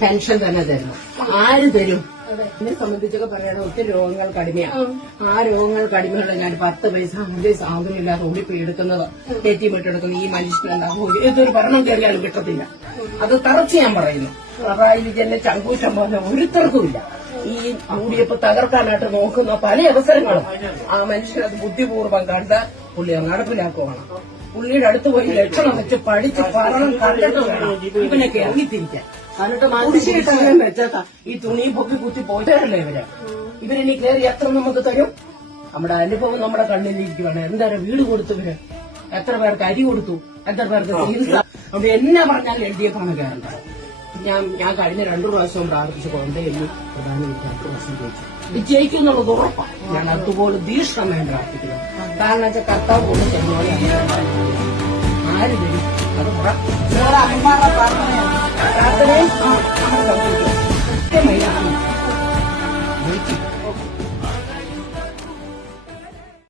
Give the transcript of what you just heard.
Pension തന്നെ തരണം. ആര് തരും? എന്നെ സംബന്ധിച്ചൊക്കെ പറയണം, ഒത്തിരി രോഗങ്ങൾ കടിമയാണ്. ആ രോഗങ്ങൾ കടിമയുള്ള ഞാൻ 10 പൈസ 5 പൈസ ആകുന്നില്ലാതെ ഓടിപ്പോയി എടുക്കുന്നത്, തെറ്റിമിട്ടെടുക്കുന്നത് ഈ മനുഷ്യനുണ്ടാകും. ഏതൊരു ഭരണം കയറിയാലും കിട്ടത്തില്ല. അത് തറച്ച് ഞാൻ പറയുന്നു. പിണറായി വിജയന്റെ ചങ്കൂറ്റം പോലെ ഒരുത്തർക്കുമില്ല. ഈ യുഡിഎഫ് തകർക്കാനായിട്ട് നോക്കുന്ന പല അവസരങ്ങളും ആ മനുഷ്യനത് ബുദ്ധിപൂർവ്വം കണ്ട് പുള്ളി നടപ്പിലാക്കുവാണ്. പുള്ളിയുടെ അടുത്ത് പോയി ലക്ഷണം വെച്ച് പഠിച്ച് പഠനം കണ്ടിട്ട് വേണം ഇവനൊക്കെ ഇറങ്ങിത്തിരിക്കാൻ. എന്നിട്ട് കുടിശ്ശിട്ടങ്ങനെ വെച്ചേക്കാം. ഈ തുണി പൊക്കി കുത്തി പോയിട്ടല്ലേ ഇവരിനി കയറി എത്ര നമുക്ക് തരും? നമ്മുടെ അനുഭവം നമ്മുടെ കണ്ണിലിരിക്കുവാണ്. എന്തായാലും വീട് കൊടുത്തവര് എത്ര പേർക്ക് അരി കൊടുത്തു, എത്ര പേർക്ക് ചികിത്സ. അവിടെ എന്നെ പറഞ്ഞാൽ LDF ആണ് കയറേണ്ടത്. ഞാൻ കഴിഞ്ഞ 2 പ്രാവശ്യവും പ്രാർത്ഥിച്ചു കൊണ്ടേന്ന് പ്രധാനമന്ത്രി 2 പ്രാവശ്യം ജയിച്ചു. ജയിക്കും എന്നുള്ളത് ഉറപ്പാണ്. ഞാൻ അതുപോലെ ദീർഘമായി പ്രാർത്ഥിക്കുന്നു. കാരണം വെച്ചാൽ കർത്താവ് കൊണ്ട് ചെന്നോളെ ആര് വരും? അത് പ്രാർത്ഥനയും